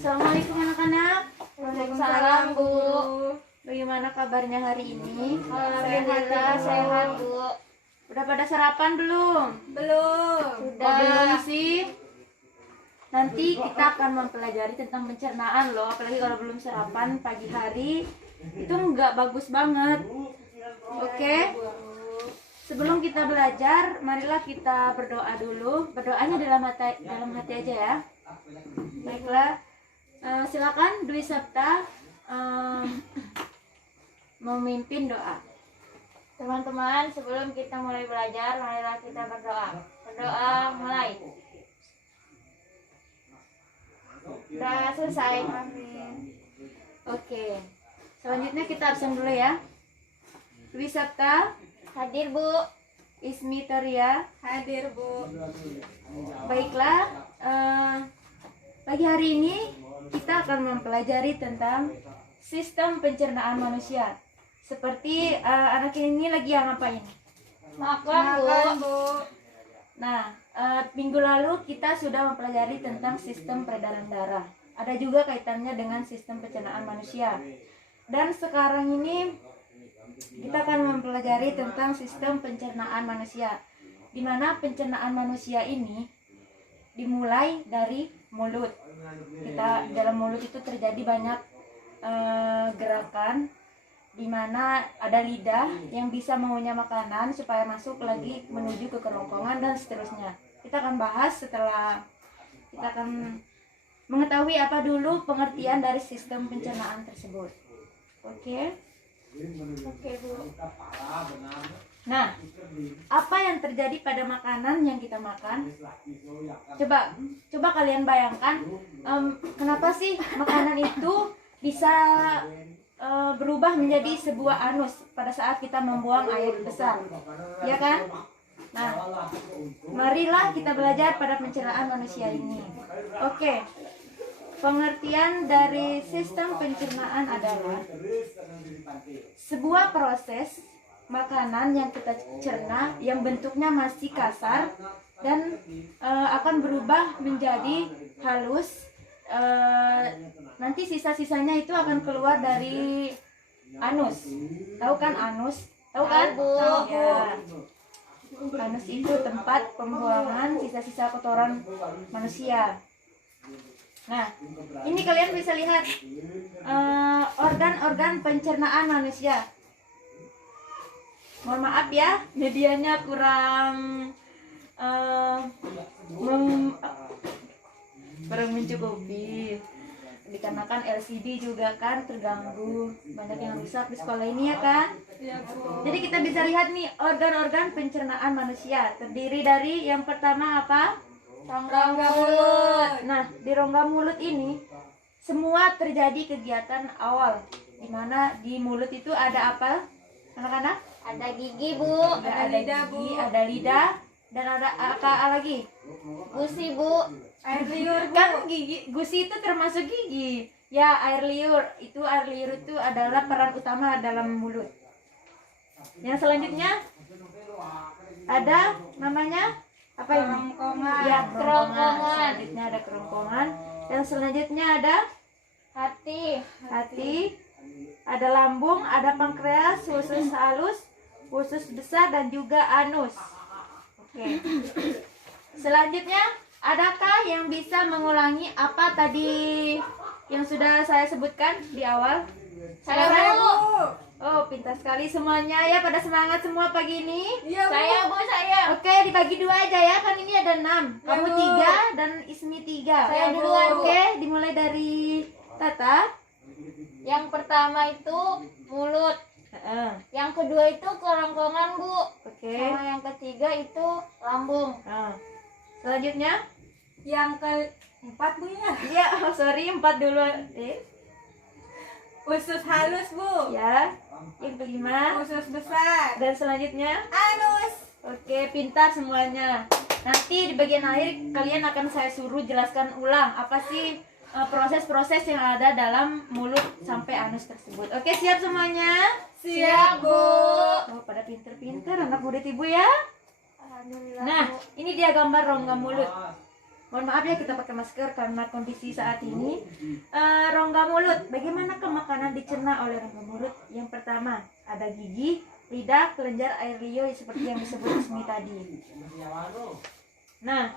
Assalamualaikum anak-anak. Waalaikumsalam, Bu. Bagaimana kabarnya hari ini? Alhamdulillah sehat, Bu. Udah pada sarapan belum? Belum. Oh, belum sih. Nanti kita akan mempelajari tentang pencernaan loh. Apalagi kalau belum sarapan pagi hari itu nggak bagus banget. Oke? Sebelum kita belajar, marilah kita berdoa dulu. Berdoanya dalam hati aja ya. Baiklah. Silakan Dwi Sapta memimpin doa. Teman-teman, sebelum kita mulai belajar, marilah kita berdoa. Berdoa mulai. Udah selesai. Amin. Oke. Selanjutnya kita absen dulu ya. Dwi Sapta, Hadir, Bu. Ismi Toria. Hadir, Bu. Baiklah, pagi hari ini kita akan mempelajari tentang sistem pencernaan manusia. Seperti anak ini lagi yang ngapain? Makan, Bu. Nah, minggu lalu kita sudah mempelajari tentang sistem peredaran darah. Ada juga kaitannya dengan sistem pencernaan manusia. Dan sekarang ini kita akan mempelajari tentang sistem pencernaan manusia, di mana pencernaan manusia ini dimulai dari mulut. Kita dalam mulut itu terjadi banyak gerakan, di mana ada lidah yang bisa mengunyah makanan supaya masuk lagi menuju ke kerongkongan dan seterusnya. Kita akan bahas setelah kita akan mengetahui apa dulu pengertian dari sistem pencernaan tersebut. Oke? Oke, Bu. Nah, apa yang terjadi pada makanan yang kita makan? Coba kalian bayangkan, kenapa sih makanan itu bisa berubah menjadi sebuah anus pada saat kita membuang air besar, ya kan? Nah, marilah kita belajar pada pencernaan manusia ini. Oke. Pengertian dari sistem pencernaan adalah sebuah proses makanan yang kita cerna yang bentuknya masih kasar dan akan berubah menjadi halus. Nanti sisa-sisanya itu akan keluar dari anus. Tahu kan anus? Tahu kan? Bu. Ya. Anus itu tempat pembuangan sisa-sisa kotoran manusia. Nah, ini kalian bisa lihat organ-organ pencernaan manusia. Mohon maaf ya, medianya kurang mencukupi. Dikarenakan LCD juga kan terganggu, banyak yang rusak di sekolah ini ya kan? Ya, Bu. Jadi kita bisa lihat nih organ-organ pencernaan manusia. Terdiri dari yang pertama apa? Rongga mulut. Nah, di rongga mulut ini semua terjadi kegiatan awal, di mana di mulut itu ada apa, anak-anak? Ada gigi, Bu. Ada gigi, ada lidah, dan ada apa lagi? Gusi, Bu. Air liur kan gigi, gusi itu termasuk gigi. Ya, air liur itu adalah peran utama dalam mulut. Yang selanjutnya ada namanya apa ini? Kerongkongan. Ya, kerongkongan. Kerongkongan. Selanjutnya ada kerongkongan. Dan selanjutnya ada Hati. hati, ada lambung, ada pankreas, usus halus, usus besar, dan juga anus. Oke. Selanjutnya, adakah yang bisa mengulangi apa tadi yang sudah saya sebutkan di awal? Saya, Silakan. Bu. Oh, pintar sekali semuanya ya, pada semangat semua pagi ini. Iya, saya, Bu, saya. Oke, dibagi dua aja ya, kan ini ada 6. Kamu Ya, Bu. 3 dan Ismi 3. Saya duluan, Bu. Oke, dimulai dari Tata. Yang pertama itu mulut. Yang kedua itu kerongkongan, Bu. Oke. Sama yang ketiga itu lambung. Selanjutnya? Yang keempat, Bu, ya. Iya, sorry, 4 dulu. Usus halus, Bu. Ya. Yang kelima. Usus besar. Dan selanjutnya? Anus. Oke, pintar semuanya. Nanti di bagian akhir kalian akan saya suruh jelaskan ulang apa sih proses-proses yang ada dalam mulut sampai anus tersebut. Oke, siap semuanya? Siap, Bu. Oh, pada pinter-pinter anak murid ibu ya. Alhamdulillah, Nah, Bu. ini dia gambar rongga mulut. Mohon maaf ya kita pakai masker karena kondisi saat ini. Rongga mulut. Bagaimana makanan dicerna oleh rongga mulut? Yang pertama ada gigi, lidah, kelenjar, air liur seperti yang disebut Ismi tadi. Nah,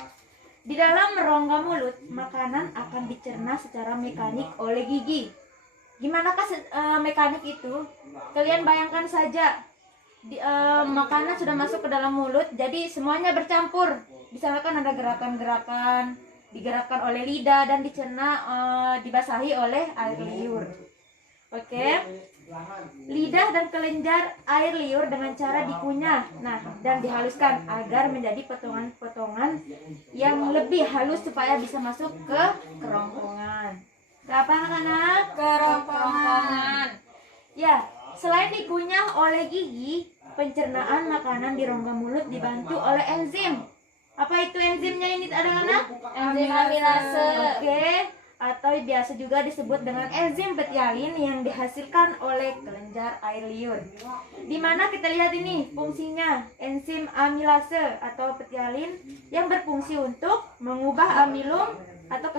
di dalam rongga mulut makanan akan dicerna secara mekanik oleh gigi. Gimanakah mekanik itu? Kalian bayangkan saja. Makanan sudah masuk ke dalam mulut, jadi semuanya bercampur. Misalkan ada gerakan-gerakan digerakkan oleh lidah dan dicerna dibasahi oleh air liur. Oke. Lidah dan kelenjar air liur dengan cara dikunyah, dan dihaluskan agar menjadi potongan-potongan yang lebih halus supaya bisa masuk ke kerongkongan. Ke apa anak-anak? Kerongkongan. Ya, selain dikunyah oleh gigi, pencernaan makanan di rongga mulut dibantu oleh enzim. Apa itu enzimnya ini anak-anak? Enzim amilase. Oke. Atau biasa juga disebut dengan enzim petialin yang dihasilkan oleh kelenjar air liur. Di mana kita lihat ini fungsinya enzim amilase atau petialin yang berfungsi untuk mengubah amilum atau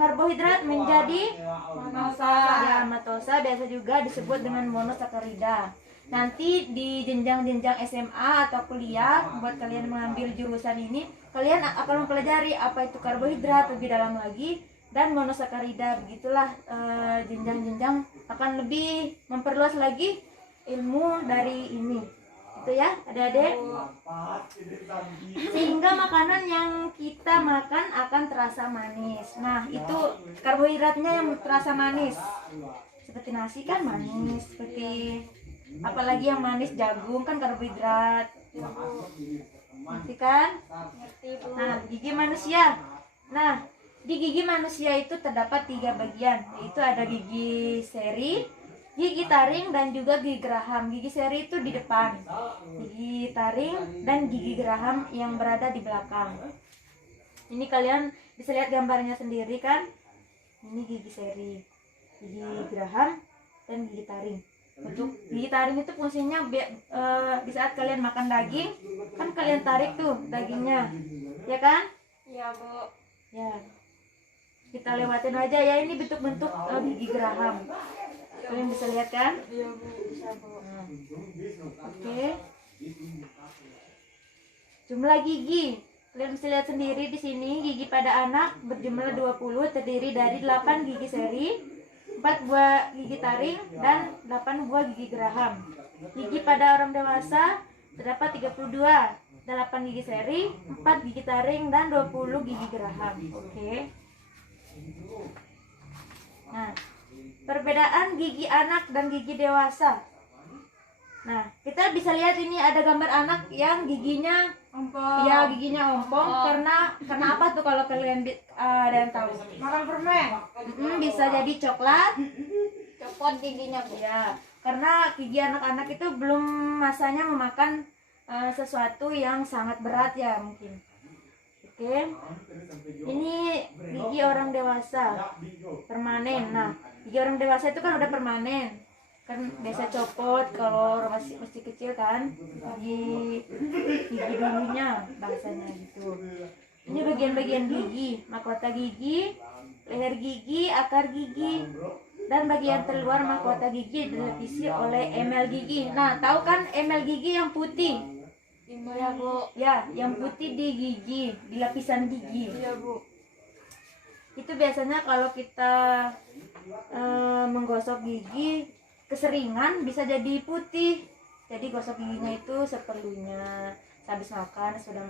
karbohidrat menjadi matosa. Ya, matosa biasa juga disebut dengan monosakarida. Nanti di jenjang-jenjang SMA atau kuliah buat kalian mengambil jurusan ini, kalian akan mempelajari apa itu karbohidrat lebih dalam lagi dan monosakarida. Begitulah jenjang-jenjang akan lebih memperluas lagi ilmu dari ini. Itu ya, adik-adik. Sehingga makanan yang kita makan akan terasa manis. Nah, itu karbohidratnya yang terasa manis. Seperti nasi kan manis, seperti apalagi yang manis, jagung kan karbohidrat. Ngerti kan? Nah, gigi manusia. Nah, di gigi manusia itu terdapat 3 bagian, yaitu ada gigi seri, gigi taring, dan juga gigi geraham. Gigi seri itu di depan, gigi taring dan gigi geraham yang berada di belakang. Ini kalian bisa lihat gambarnya sendiri kan? Ini gigi seri, gigi geraham, dan gigi taring. Untuk gigi taring itu fungsinya di saat kalian makan daging, kan kalian tarik tuh dagingnya, ya kan? Iya, Bu. Ya. Kita lewatin aja ya, ini bentuk-bentuk gigi geraham. Kalian bisa lihat kan? Iya, Bu. Bisa, Bu. Oke. Jumlah gigi. Kalian bisa lihat sendiri di sini, gigi pada anak berjumlah 20, terdiri dari 8 gigi seri, 4 buah gigi taring, dan 8 buah gigi geraham. Gigi pada orang dewasa terdapat 32, 8 gigi seri, 4 gigi taring, dan 20 gigi geraham. Oke. Nah, perbedaan gigi anak dan gigi dewasa. Nah, kita bisa lihat ini ada gambar anak yang giginya Ompong. ya giginya ompong. Karena apa tuh kalau kalian ada yang tahu? Makan permen. Bisa jadi coklat. Copot giginya, Bu. Ya, karena gigi anak-anak itu belum masanya memakan sesuatu yang sangat berat ya mungkin. Oke. Ini gigi orang dewasa permanen. Nah, gigi orang dewasa itu kan udah permanen. Kan biasa copot kalau masih kecil kan. Gigi dulunya bahasanya gitu. Ini bagian-bagian gigi, mahkota gigi, leher gigi, akar gigi, dan bagian terluar mahkota gigi dilapisi oleh emel gigi. Nah, tahu kan emel gigi yang putih? Iya, Bu. Ya, yang putih di gigi, di lapisan gigi. Iya, Bu. Itu biasanya kalau kita menggosok gigi keseringan bisa jadi putih. Jadi gosok giginya itu seperlunya, habis makan, sudah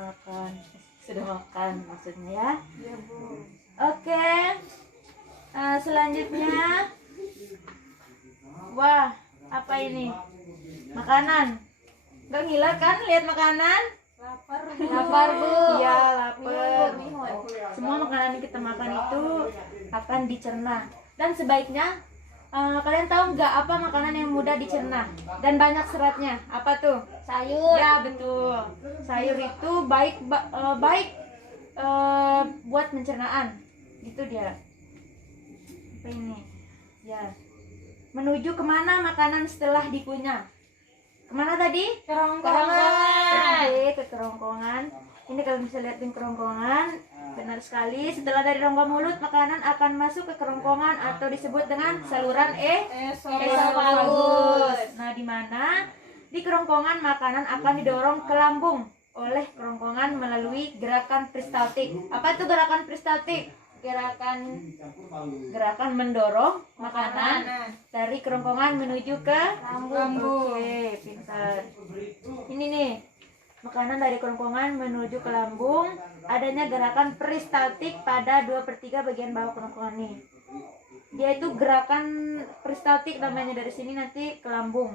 makan maksudnya ya. Iya, Bu. Oke. Selanjutnya, wah, apa ini? Makanan. Gak ngiler kan lihat makanan? Lapar, Lapar, Bu. Iya, lapar. Mihun. Semua makanan yang kita makan itu akan dicerna. Dan sebaiknya kalian tahu nggak apa makanan yang mudah dicerna dan banyak seratnya? Apa tuh? Sayur. Ya, betul. Sayur itu baik buat pencernaan. Gitu dia. Apa ini? Ya. Menuju kemana makanan setelah dikunyah? kemana tadi? Kerongkongan. Oke, ke kerongkongan. Ini kalian bisa lihat di kerongkongan. Benar sekali. Setelah dari rongga mulut, makanan akan masuk ke kerongkongan atau disebut dengan saluran esofagus. Nah, di mana di kerongkongan makanan akan didorong ke lambung oleh kerongkongan melalui gerakan peristaltik. Apa itu gerakan peristaltik? Gerakan mendorong makanan dari kerongkongan menuju ke lambung. Oke, pintar. Ini nih, makanan dari kerongkongan menuju ke lambung, adanya gerakan peristaltik pada 2/3 bagian bawah kerongkongan nih. Dia itu gerakan peristaltik namanya, dari sini nanti ke lambung.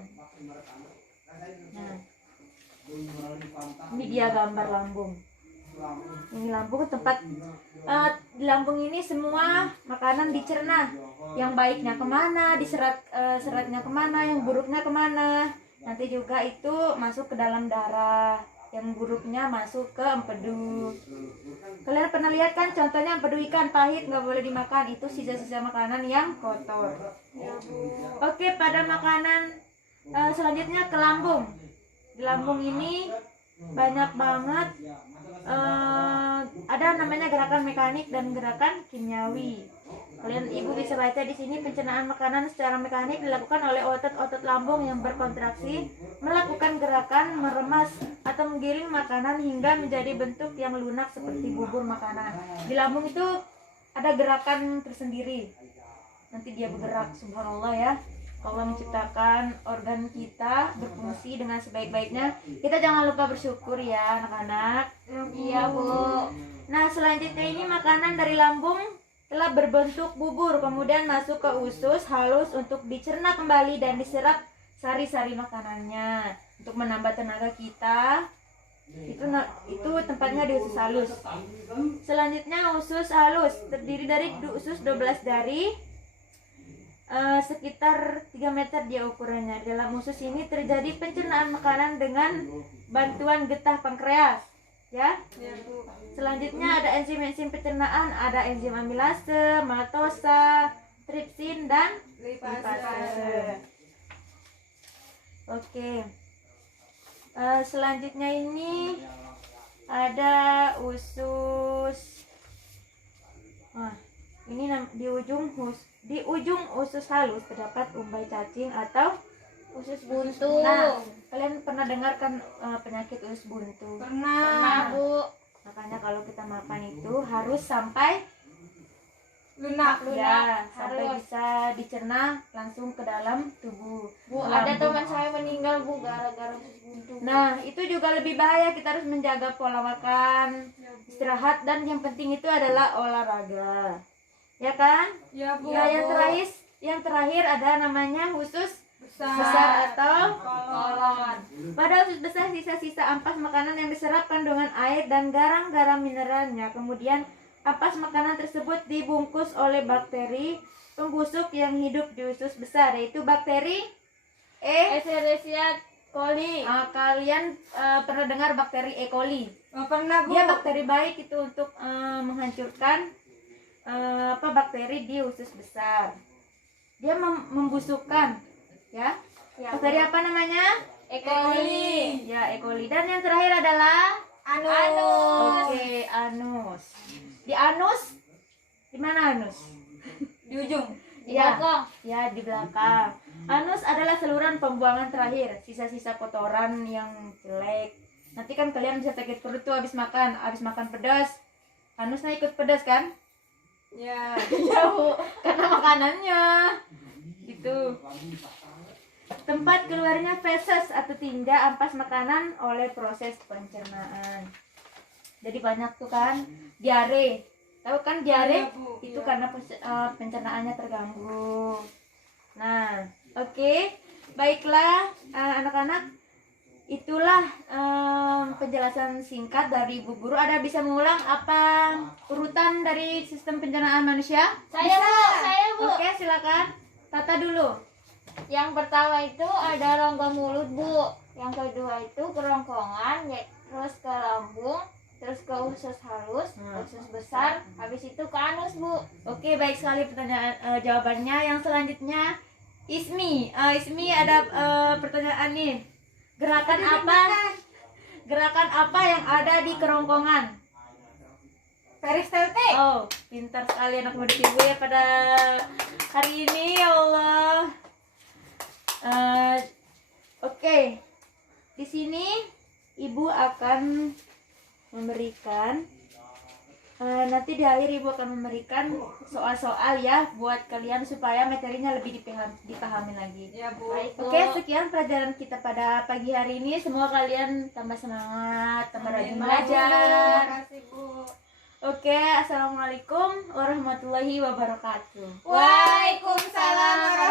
Nah, ini dia gambar lambung. Ini lambung tempat di lambung ini semua makanan dicerna. Yang baiknya kemana, diserat seratnya kemana, yang buruknya kemana. Nanti juga itu masuk ke dalam darah. Yang buruknya masuk ke empedu. Kalian pernah lihat kan contohnya empedu ikan pahit nggak boleh dimakan, itu sisa-sisa makanan yang kotor. Oke, pada makanan selanjutnya ke lambung. Di lambung ini banyak banget ada namanya gerakan mekanik dan gerakan kimiawi. Kalian ibu bisa baca di sini, pencernaan makanan secara mekanik dilakukan oleh otot-otot lambung yang berkontraksi melakukan gerakan meremas atau menggiling makanan hingga menjadi bentuk yang lunak seperti bubur makanan. Di lambung itu ada gerakan tersendiri. Nanti dia bergerak, subhanallah ya. Allah menciptakan organ kita berfungsi dengan sebaik-baiknya. Kita jangan lupa bersyukur ya anak-anak. Iya Bu. Nah, selanjutnya ini makanan dari lambung telah berbentuk bubur, kemudian masuk ke usus halus untuk dicerna kembali dan diserap sari-sari makanannya untuk menambah tenaga kita. Itu tempatnya di usus halus. Selanjutnya usus halus terdiri dari usus 12 jari. Sekitar 3 meter dia ukurannya. Dalam usus ini terjadi pencernaan makanan dengan bantuan getah pankreas, ya. Selanjutnya ada enzim-enzim pencernaan, ada enzim amilase, maltosa, tripsin dan lipase. Oke. Selanjutnya ini ada usus. Ini di ujung usus halus terdapat umbai cacing atau Usus buntu. Nah, kalian pernah dengar kan penyakit usus buntu? Pernah Bu. Makanya kalau kita makan itu harus sampai Lunak. ya, sampai Harus. bisa dicerna langsung ke dalam tubuh. Bu, Ke ada lambung. teman saya meninggal Bu gara-gara usus buntu. Nah, itu juga lebih bahaya. Kita harus menjaga pola makan, istirahat, dan yang penting itu adalah olahraga. Ya kan? Ya Bu. Ya, yang terakhir ada namanya usus besar atau kolon. pada usus besar sisa-sisa ampas makanan yang diserap kandungan air dan garam-garam mineralnya. Kemudian ampas makanan tersebut dibungkus oleh bakteri pembusuk yang hidup di usus besar, yaitu bakteri Escherichia coli. Kalian pernah dengar bakteri E. coli? Pernah Bu. Dia bakteri baik itu untuk menghancurkan bakteri di usus besar. Dia membusukkan, ya. Ya, Bakteri apa namanya? E. coli. Ya, E. coli. Dan yang terakhir adalah Anus. Oke, anus. Di anus, di mana anus? Di ujung. Di Ya. belakang. Ya, di belakang. Anus adalah saluran pembuangan terakhir, sisa-sisa kotoran yang jelek. Nanti kan kalian bisa sakit perut tuh habis makan pedas. Anusnya ikut pedas kan? Ya. Ya Bu, karena makanannya. Gitu. Tempat keluarnya feses atau tinja ampas makanan oleh proses pencernaan. Jadi banyak tuh kan diare. Tahu kan diare? Iya, Bu. Itu Iya. karena pencernaannya terganggu. Nah, oke. Baiklah anak-anak, itulah penjelasan singkat dari Bu Guru. Ada bisa mengulang apa urutan dari sistem pencernaan manusia? Saya Bu. Oke, silakan. Tata dulu. Yang pertama itu ada rongga mulut Bu. Yang kedua itu kerongkongan, terus ke lambung, terus ke usus halus, usus besar, habis itu ke anus Bu. Oke, baik sekali pertanyaan jawabannya. Yang selanjutnya Ismi. Ismi ada pertanyaan nih. Gerakan apa? Gerakan apa yang ada di kerongkongan? Peristaltik. Oh, pintar sekali anak muda ibu ya pada hari ini, ya Allah. Oke, di sini ibu akan memberikan nanti di akhir ibu akan memberikan soal-soal ya buat kalian supaya materinya lebih dipahami lagi. Ya, Bu. Baik, Bu. Oke, sekian pelajaran kita pada pagi hari ini. Semoga kalian tambah semangat, tambah rajin belajar. Terima kasih, Bu. Oke, assalamualaikum warahmatullahi wabarakatuh. Waalaikumsalam warahmatullahi